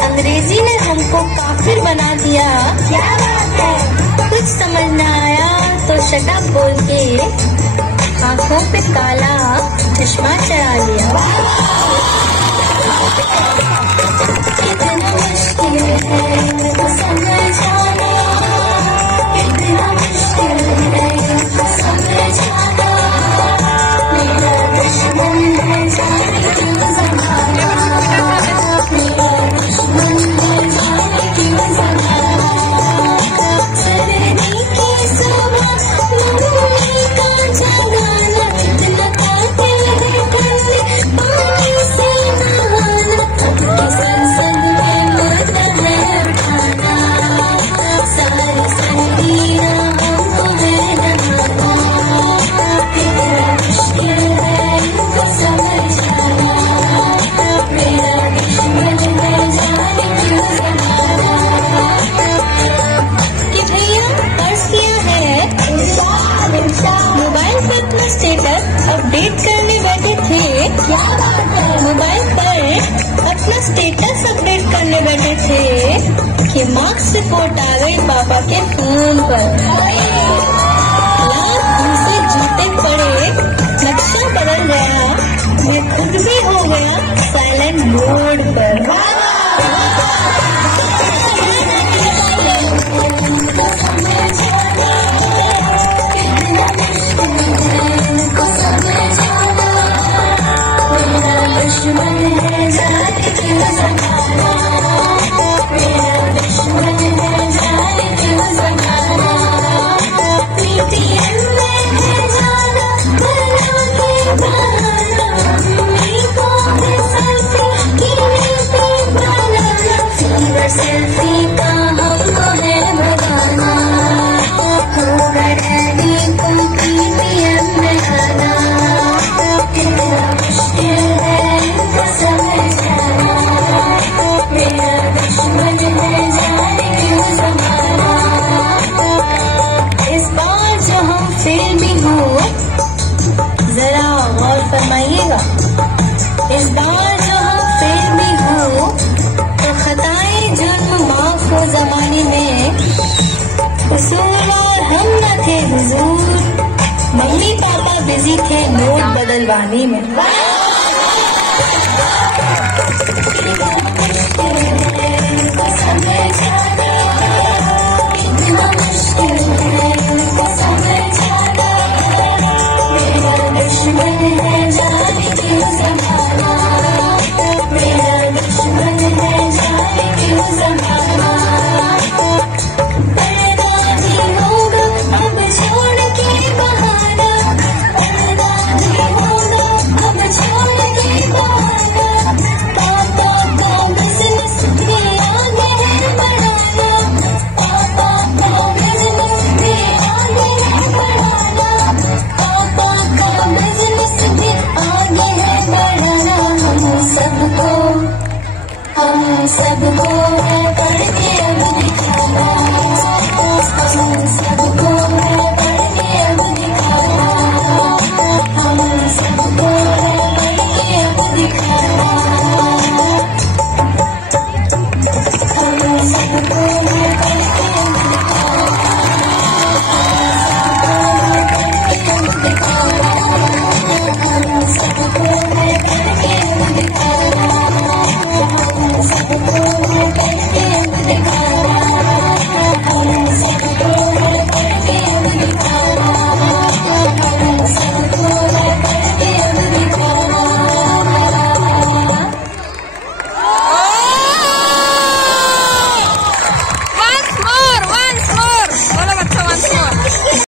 अंग्रेजी ने हमको काफिर बना दिया। क्या बात है। कुछ समझ न आया तो शट अप बोल के आंखों पे काला चश्मा चढ़ा लिया। कितना मुश्किल है इनको समझाना, कितना मुश्किल है इनको समझाना, मेरा दुश्मन है जाने क्यों ज़माना, मेरा दुश्मन है जाने क्यों ज़माना। सर्दी की सुबह मूली का जगाना, कितना कातिल है ठंडी पानी से नहाना, अपनी संसद में मुर्दा है उठाना, सारी सर्दियाँ हमको है नहाना। कितना मुश्किल है इनको समझाना, मेरा दुश्मन है जाने क्यों ज़माना। कि भैया अर्ज किया है मोबाइल पर अपना स्टेटस अपडेट करने बैठे थे। क्या बात है। मोबाइल पर अपना स्टेटस अपडेट करने बैठे थे कि मार्क्स रिपोर्ट आ गई पापा के फोन पर। दूसरे जूते पड़े, नक्शा बदल गया, मैं खुद भी हो गया साइलेंट मोड पर। दुश्मन है जाने क्यों ज़माना, मेरा दुश्मन है जाने क्यों ज़माना। पीटीएम में है जाना बना के बहाना, इनको है सेल्फी की बनाना, फीवर सेल्फी का हमको है भगाना, होगा डैडी को पीटीएम में आना। कितना मुश्किल है इनको समझाना, मेरा दुश्मन है जाने क्यों ज़माना। इस बार जो हम फेल भी हो, जरा गौर फरमाइएगा, इस बार जो हम फेल भी हो तो खताएं जुर्म माफ हो ज़माने में, कसूरवार हम न थे हुजूर, मम्मी पापा बिजी थे नोट बदलवाने में। कितना मुश्किल है इनको समझाना, मेरा दुश्मन है जाने क्यों ज़माना, मेरा दुश्मन है जाने क्यों ज़माना। अब छोड़ के बहाना, पर्दा नहीं होगा अब छोड़ के बहाना, पापा को बिजनेस में आगे है बढ़ाना, पापा को बिजनेस में आगे है बढ़ाना, पापा को बिजनेस में आगे है बढ़ाना। हम सबको